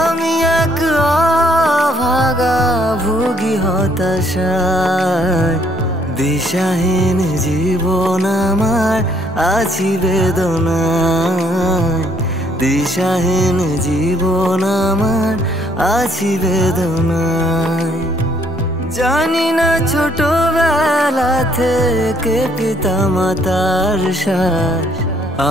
আমি এক অভাগা ভুগি হতাশায়, দিশাহীন জীবন আমার আছি বেদনায়। দিশাহীন জীবন আমার আছি বেদনায়। জানি না ছোটবেলা থেকে পিতা মাতার সাথ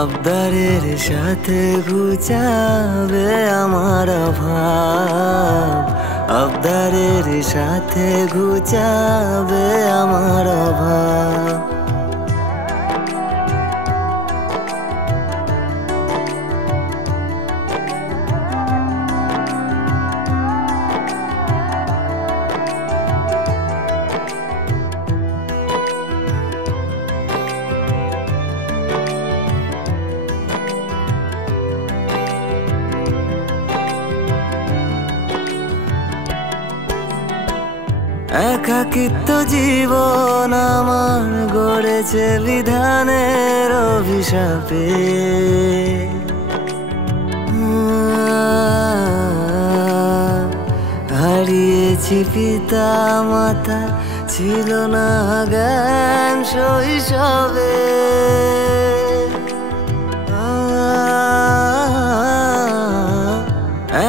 আবদারের সাথে ঘুচাবে আমার অভাব। আবদারের সাথে ঘুচাবে আমার অভাব। একাকিত্ব জীবন আমার গড়েছে বিধানের অভিশাপে। হারিয়েছি পিতা মাতা, ছিল না জ্ঞান শৈশবে।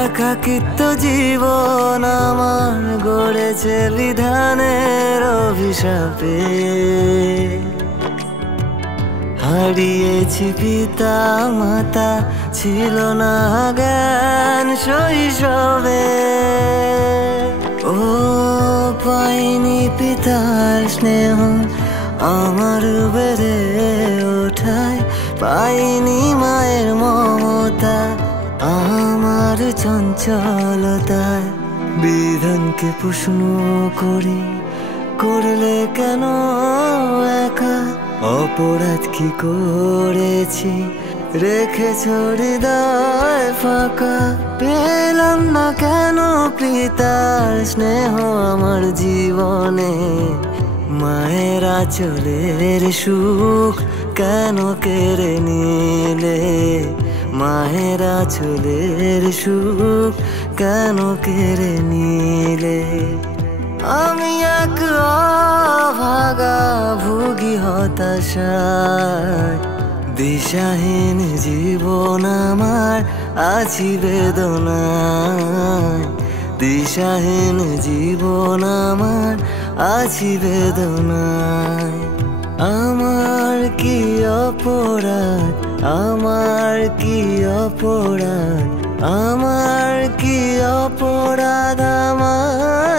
একাকিত্ব জীবন আমার গড়েছে বিধানের অভিশাপে। হারিয়েছি পিতা মাতা, ছিল না জ্ঞান শৈশবে। ও পাইনি পিতার স্নেহ আমার বেড়ে ওঠায়, পাইনি মায়ের মমতা আমার চঞ্চলতায়। বিধানকে প্রশ্ন করি, করলে কেন একা? অপরাধ কি করেছি, রেখেছ হৃদয় ফাঁকা? পেলাম না কেন পিতার স্নেহ আমার জীবনে? মায়ের আঁচলের সুখ কেন কেড়ে নিলে? মায়ের আঁচলের সুখ কেন কেড়ে নিলে? আমি এক অভাগা ভুগি হতাশায়, দিশাহীন জীবন আমার আছি বেদনায়। দিশাহীন জীবন আমার আছি বেদনায়। আমার কি অপরাধ, আমার কি অপরাধ, আমার কি অপরাধ আমার?